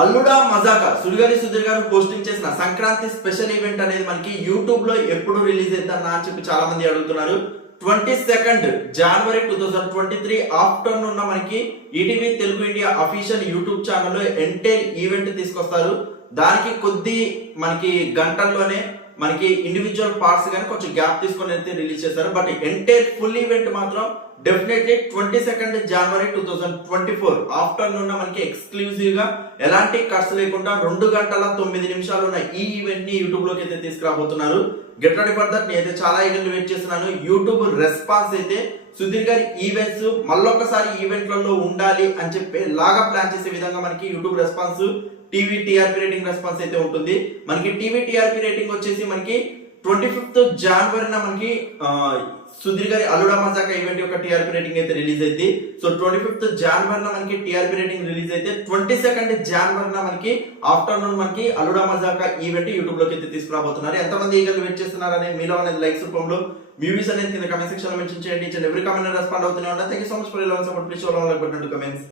అల్లుడా మజాకా సుడిగాలి సుధీర్ గారు పోస్టింగ్ చేసిన Sankranti special event అనేది మనకి యూట్యూబ్ లో ఎప్పుడు రిలీజ్ అవుతుందా అని చెప్పి చాలా మంది అడుగుతున్నారు. 22 జనవరి 2023 ఆఫ్టర్నూన్ మనకి ETV Telugu India official YouTube ఛానల్లో ఎంటైర్ ఈవెంట్ తీసుకొస్తారు. దానికి కొద్ది మనకి గంటల్లోనే మనకి ఇండివిజువల్ పార్ట్స్ గానీ కొంచెం గ్యాప్ తీసుకొని అయితే రిలీజ్ చేస్తారు. బట్ ఎంటైర్ ఫుల్ ఈవెంట్ మాత్రం డెఫినెట్లీ 22 జనవరి 2024 ఆఫ్టర్నూన్ మనకి ఎక్స్క్లూజివ్ గా ఎలాంటి ఖర్చు లేకుండా 2 గంటల 9 నిమిషాలు ఉన్న ఈ ఈవెంట్ ని యూట్యూబ్ లోకి అయితే తీసుకురాబోతున్నారు. Get ready for that. నేనైతే చాలా ఈగర్లీ వెయిట్ చేస్తున్నాను. యూట్యూబ్ రెస్పాన్స్ అయితే సుధీర్ గారి ఈవెంట్స్ మళ్ళొకసారి ఈవెంట్లలో ఉండాలి అని చెప్పి లాగా ప్లాన్ చేసే విధంగా మనకి YouTube response TV TRP rating response అయితే ఉంటుంది. మనకి టీవీ టీఆర్పీ రేటింగ్ వచ్చేసి మనకి 25 జనవరిన మనకి సుధీర్ గారి అల్లుడా మజాకా ఈవెంట్ యొక్క టీఆర్పీ రేటింగ్ అయితే రిలీజ్ అయింది. సో 25 జనవరిన మనకి టీఆర్పీ రేటింగ్ రిలీజ్ అయితే 22 జనవరిన మనకి ఆఫ్టర్నూన్ మనకి అల్లుడా మజాకా ఈవెంట్ యూట్యూబ్ లోకి అయితే తీసుకురాబోతున్నారు. ఎంతమంది ఈగర్లు వెయిట్ చేస్తున్నారు అనేది మీలో అనేది లైక్స్ రూపంలో వ్యూస్ అనేది కింద కమెంట్ సెక్షన్ లో మెన్షన్ చేయండి. ఎవ్రీ కమెంట్ రెస్పాండ్ అవుతూనే ఉంటాను. Thank you so much for your support. Please show like button to comments.